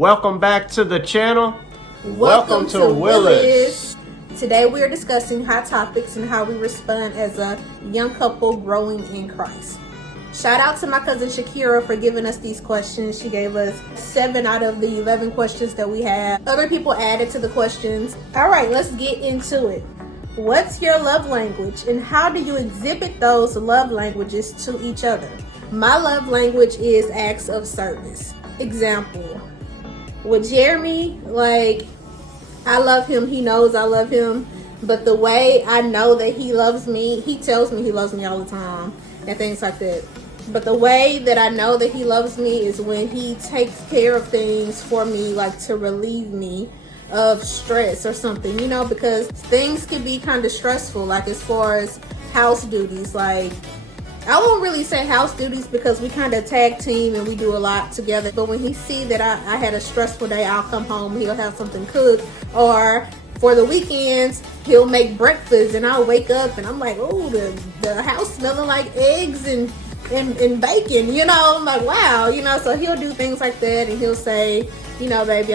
Welcome back to the channel. Welcome to Willis. Today we are discussing hot topics and how we respond as a young couple growing in Christ. Shout out to my cousin Shakira for giving us these questions. She gave us 7 out of the 11 questions that we had. Other people added to the questions. All right, let's get into it. What's your love language and how do you exhibit those love languages to each other? My love language is acts of service. Example, with Jeremy, like, I love him, he knows I love him, but the way I know that he loves me, he tells me he loves me all the time and things like that. But the way that I know that he loves me is when he takes care of things for me, like to relieve me of stress or something, you know, because things can be kind of stressful, like as far as house duties. Like, I won't really say house duties because we kind of tag team and we do a lot together. But when he see that I had a stressful day, I'll come home, he'll have something cooked. Or for the weekends, he'll make breakfast and I'll wake up and I'm like, oh, the house smelling like eggs and bacon, you know. I'm like, wow, you know. So he'll do things like that and he'll say, you know, baby,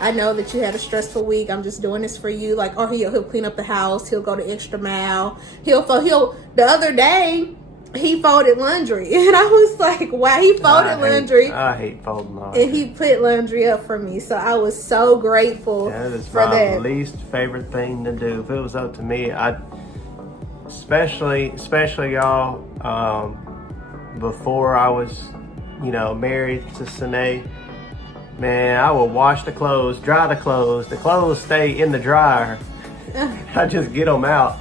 I know that you had a stressful week. I'm just doing this for you. Like, or he'll clean up the house. He'll go the extra mile. The other day, he folded laundry and I was like, wow, he folded laundry. I hate folding laundry. And he put laundry up for me. So I was so grateful for that. That is my least favorite thing to do. If it was up to me, especially y'all, before I was, married to Sine, man, I would wash the clothes, dry the clothes stay in the dryer. I just get them out,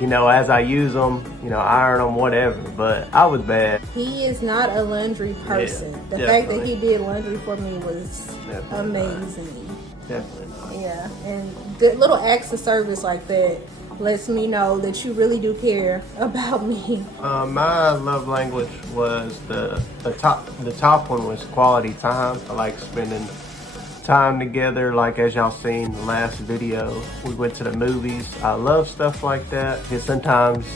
as I use them, iron them, whatever. But I was bad. He is not a laundry person. Yeah, the fact that he did laundry for me was amazing. Definitely not. Yeah, and good little acts of service like that lets me know that you really do care about me. My love language was the top one was quality time. I like spending time together, like as y'all seen in the last video. We went to the movies. I love stuff like that because sometimes,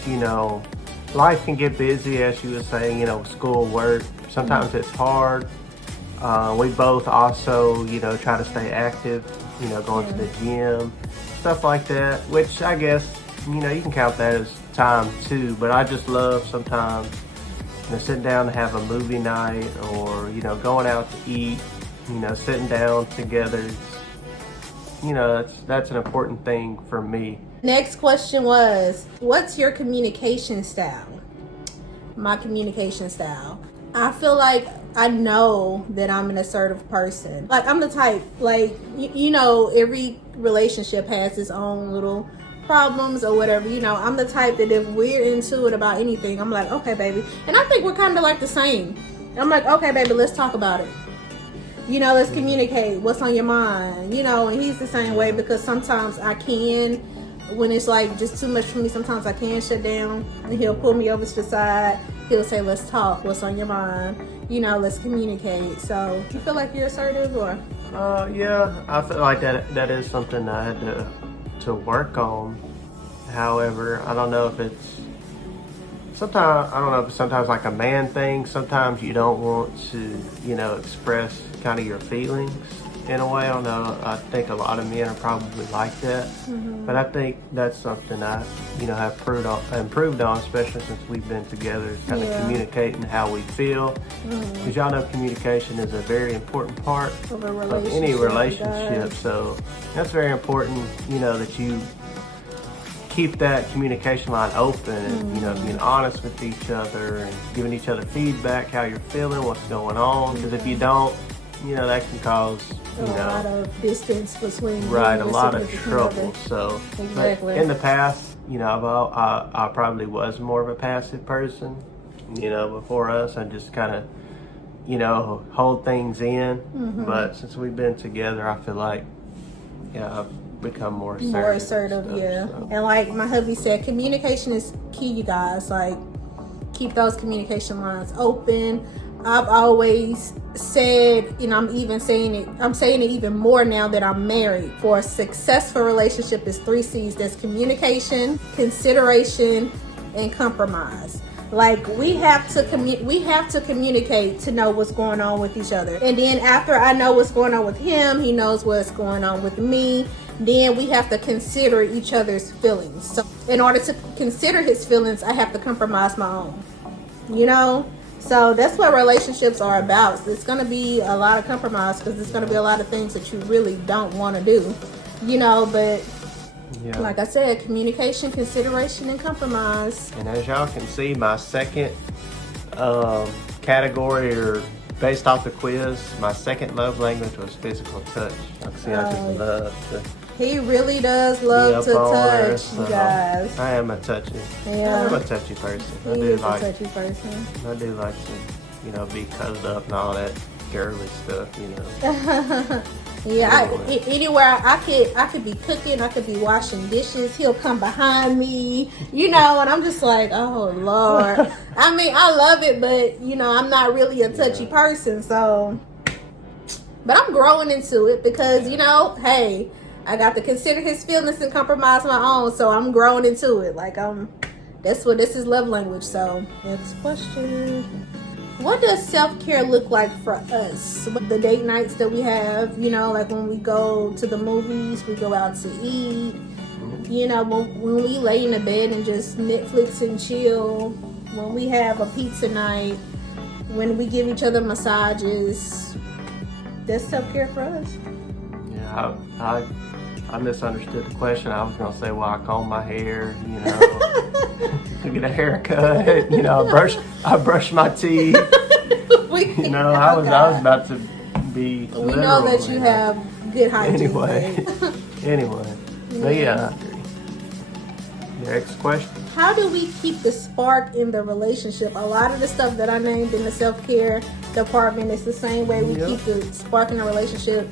life can get busy, as you were saying, school, work. Sometimes it's hard. We both also, try to stay active, going to the gym, stuff like that, which I guess, you can count that as time too. But I just love sometimes, sitting down to have a movie night or, going out to eat, sitting down together. That's an important thing for me. Next question was, what's your communication style? My communication style. I feel like I know that I'm an assertive person. Like, I'm the type, like, every relationship has its own little problems or whatever. I'm the type that if we're into it about anything, I'm like, okay, baby. And I think we're kind of like the same. I'm like, okay, baby, let's talk about it. Let's communicate what's on your mind. And he's the same way, because sometimes I can, when it's like just too much for me, sometimes I can shut down and he'll pull me over to the side. He'll say, let's talk, what's on your mind, let's communicate. So you feel like you're assertive, or? Yeah, I feel like that is something I had to work on. However, I don't know if it's sometimes like a man thing. Sometimes you don't want to, express kind of your feelings in a way. I don't know. I think a lot of men are probably like that. Mm-hmm. But I think that's something I, have improved on, especially since we've been together, is kind of communicating how we feel. Because y'all know communication is a very important part of any relationship. So that's very important, that you keep that communication line open and, being honest with each other and giving each other feedback, how you're feeling, what's going on. Because if you don't, that can cause, a lot of distance between you a and lot of trouble. So, exactly. In the past, I probably was more of a passive person, before us. I just kind of, hold things in. Mm-hmm. But since we've been together, I feel like, I've become more assertive. So. And like my hubby said, communication is key, you guys. Like, keep those communication lines open. I've always said, I'm saying it even more now that I'm married. For a successful relationship is 3 C's. There's communication, consideration, and compromise. Like we have to communicate to know what's going on with each other. And then after I know what's going on with him, he knows what's going on with me. Then we have to consider each other's feelings. So in order to consider his feelings, I have to compromise my own. You know? So that's what relationships are about. It's going to be a lot of compromise because there's going to be a lot of things that you really don't want to do. You know, but yeah. Like I said, communication, consideration, and compromise. And as y'all can see, my second category, or based off the quiz, my second love language was physical touch. I can see I just love to. He really does love to touch, you guys. I am a touchy. Yeah. I'm a touchy person. He is a touchy person. I do like to, be cuddled up and all that girly stuff, Yeah, anywhere I could be cooking, I could be washing dishes. He'll come behind me, and I'm just like, oh Lord. I mean, I love it, but I'm not really a touchy person. So, but I'm growing into it because hey, I got to consider his feelings and compromise my own. So I'm growing into it. Like this is love language. So next question. What does self-care look like for us? The date nights that we have, like when we go to the movies, we go out to eat, when we lay in the bed and just Netflix and chill, when we have a pizza night, when we give each other massages. That's self-care for us. Yeah, I misunderstood the question. I was going to say, well, I comb my hair, to get a haircut, I brush my teeth. I was about to be We literal, know that you have good hygiene. Anyway. But yeah, I agree. Next question. How do we keep the spark in the relationship? A lot of the stuff that I named in the self-care department is the same way we keep the spark in the relationship.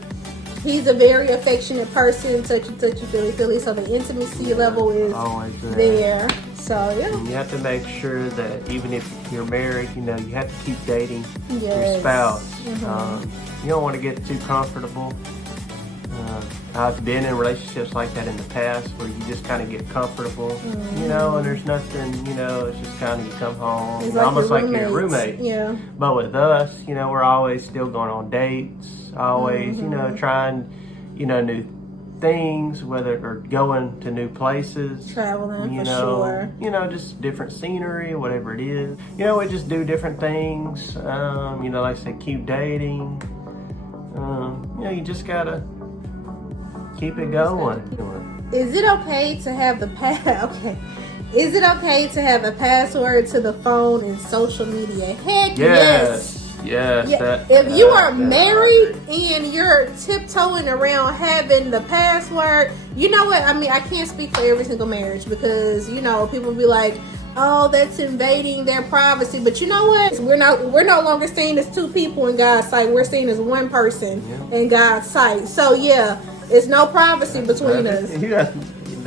He's a very affectionate person, touchy, feely. So the intimacy level is always there. So yeah. And you have to make sure that even if you're married, you have to keep dating your spouse. You don't want to get too comfortable. I've been in relationships like that in the past where you just kind of get comfortable, and there's nothing, it's just kind of you come home, it's almost like your roommate. Yeah. But with us, we're always still going on dates, always, trying, new things, whether or going to new places, traveling for sure, just different scenery, whatever it is. We just do different things. Like I said, keep dating. You just gotta keep it going. Is it okay to have the Is it okay to have a password to the phone and social media? Heck yes. Yes. Yeah. If you are married and you're tiptoeing around having the password, you know what? I mean, I can't speak for every single marriage because, people be like, oh, that's invading their privacy. But you know what? We're no longer seen as two people in God's sight. We're seen as one person in God's sight. So yeah, it's no privacy between us.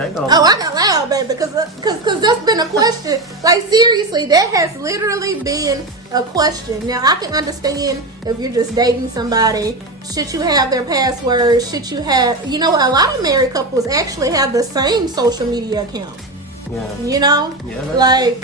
Oh, I got loud, baby, because that's been a question. Like, seriously, that has literally been a question. Now, I can understand if you're just dating somebody. Should you have their password? Should you have, a lot of married couples actually have the same social media account. Yeah. Yeah, like,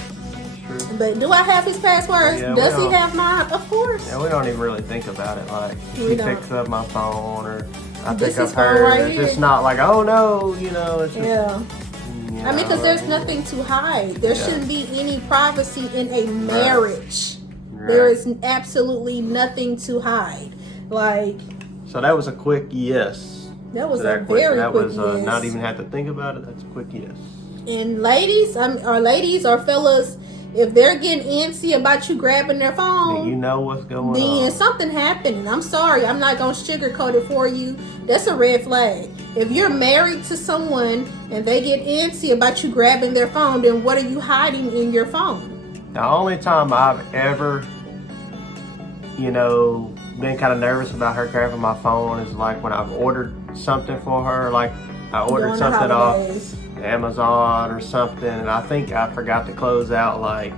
true. But do I have his passwords? Yeah, does he have mine? Of course. Yeah, we don't even really think about it. Like, if he picks up my phone or I this pick up hers, right, it's just not like, oh no, it's just, I mean, because there's nothing to hide. There shouldn't be any privacy in a marriage. Right. There is absolutely nothing to hide. Like. So that was a quick yes. That was a very quick yes. Not even have to think about it. That's a quick yes. And ladies, or fellas, if they're getting antsy about you grabbing their phone, you know what's going on. Then something happened, and I'm sorry, I'm not gonna sugarcoat it for you. That's a red flag. If you're married to someone and they get antsy about you grabbing their phone, then what are you hiding in your phone? The only time I've ever, been kind of nervous about her grabbing my phone is like when I've ordered something for her, like I ordered something off Amazon or something, and I think I forgot to close out like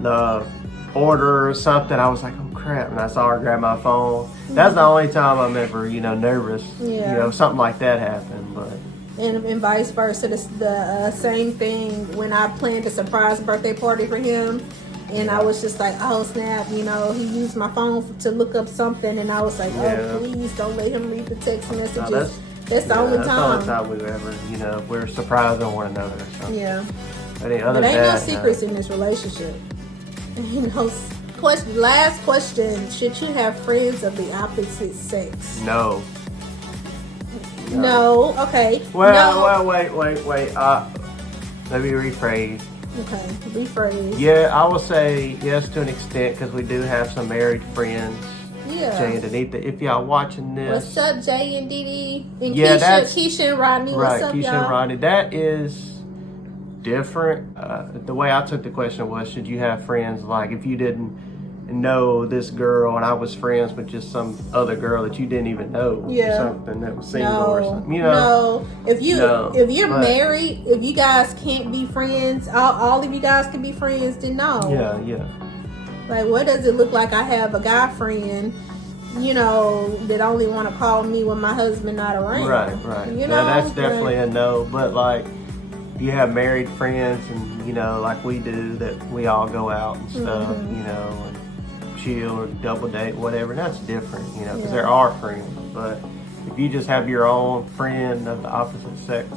the order or something. I was like, oh crap, and I saw her grab my phone. That's the only time I'm ever, nervous. Yeah. Something like that happened, but and vice versa. The same thing when I planned a surprise birthday party for him. And I was just like, oh snap, you know, he used my phone to look up something, and I was like, oh please don't let him read the text messages. No, that's the only time. That's the only time we've ever, you know, we're surprising one another or something. Yeah. But ain't no secrets in this relationship. You know, last question, should you have friends of the opposite sex? No. No. Okay. Well, wait. Let me rephrase. Okay, rephrase. Yeah, I will say yes to an extent, because we do have some married friends. Yeah. Jay and Anita, if y'all watching this. What's up, Jay and Dee? And yeah, Keisha and Rodney. What's up, Keisha y'all? and Rodney. That is different. The way I took the question was, should you have friends, like if you didn't know this girl and I was friends with just some other girl that you didn't even know, or something that was single or something, you know? No. If you're married, if you guys can't be friends, all of you guys can be friends, then no. Yeah. Like, what does it look like I have a guy friend, you know, that only want to call me when my husband not around? Right. You know, that's definitely a no. But like, if you have married friends and, you know, like we do, that we all go out and stuff, you know, and chill or double date, whatever, that's different, you know, because there are friends. But if you just have your own friend of the opposite sex,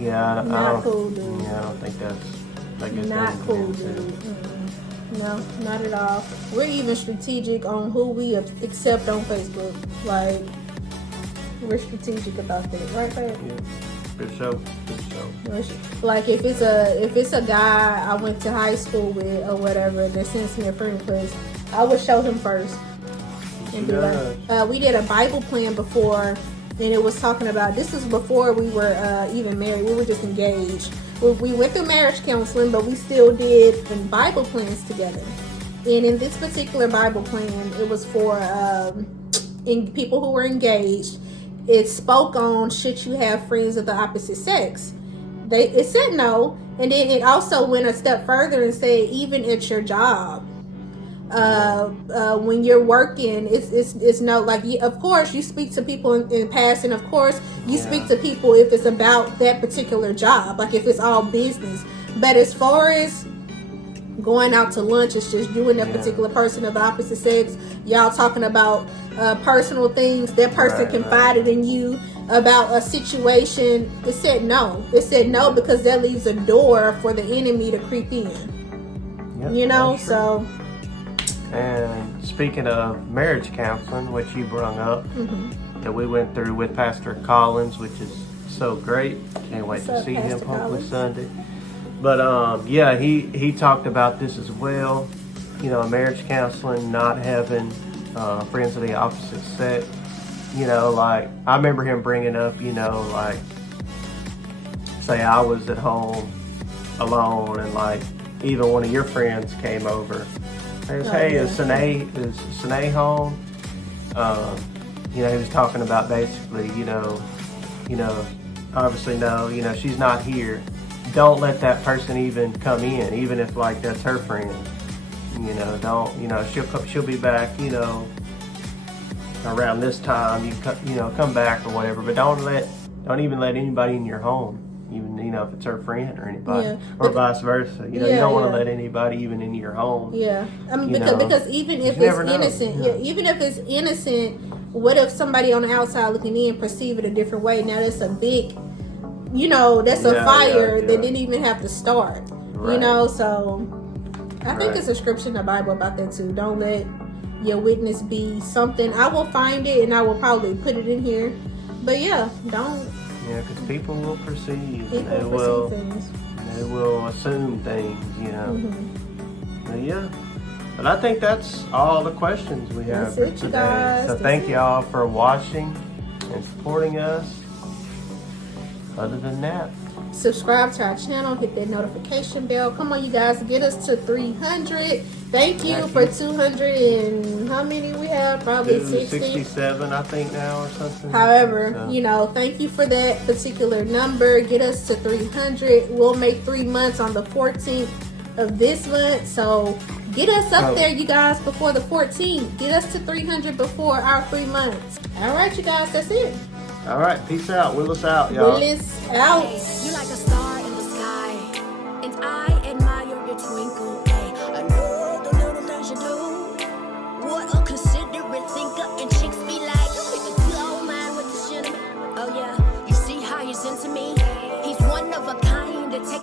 I don't think that's not cool, dude. No, not at all. We're even strategic on who we accept on Facebook. Like, we're strategic about that, right, babe? Yeah. Good show. Like, if it's a guy I went to high school with or whatever that sends me a friend request, I would show him first. And be like, we did a Bible plan before, and it was talking about, this was before we were even married. We were just engaged. We went through marriage counseling, but we still did Bible plans together. And in this particular Bible plan, it was for people who were engaged. It spoke on, should you have friends of the opposite sex? It said no, and then it also went a step further and said, even at your job, when you're working, it's no, like, of course you speak to people in passing. Of course you speak to people if it's about that particular job, like if it's all business. But as far as going out to lunch, it's just you and that particular person of the opposite sex, y'all talking about personal things, that person confided in you about a situation. It said no because that leaves a door for the enemy to creep in. You know, so. And speaking of marriage counseling, which you brung up, that we went through with Pastor Collins, which is so great. Can't wait to see him hopefully Sunday. But he talked about this as well. You know, marriage counseling, not having friends of the opposite sex. You know, like, I remember him bringing up, you know, like, say I was at home alone and like either one of your friends came over. Hey, is Sine home? You know, he was talking about basically, you know, obviously no, you know, she's not here. Don't let that person even come in, even if like that's her friend. You know, don't, you know, she'll be back, you know, around this time. You know, come back or whatever, but don't even let anybody in your home. Even, you know, if it's her friend or anybody, or vice versa. You know, you don't want to let anybody even into your home. Yeah, I mean, because even if it's innocent, even if it's innocent, what if somebody on the outside looking in perceive it a different way? Now that's a big, you know, that's a fire that didn't even have to start. You know, so I think it's a scripture in the Bible about that too. Don't let your witness be something. I will find it and I will probably put it in here. But don't. Yeah, because people will perceive. They will assume things, you know. But I think that's all the questions we have for today. So thank y'all for watching and supporting us. Other than that, subscribe to our channel, hit that notification bell. Come on, you guys, get us to 300. Thank you for 200 and how many we have? Probably 67, I think now, or something. However, you know, thank you for that particular number. Get us to 300. We'll make 3 months on the 14th of this month. So get us up there, you guys, before the 14th. Get us to 300 before our 3 months. All right, you guys, that's it. All right, peace out. Willis out, y'all. Willis out. You like a star in the sky, and I admire your twinkle. Hey, I know the little things you do. What a considerate thinker, and chicks be like, you don't mind with the cinnamon. Oh yeah, you see how he's into me? He's one of a kind that takes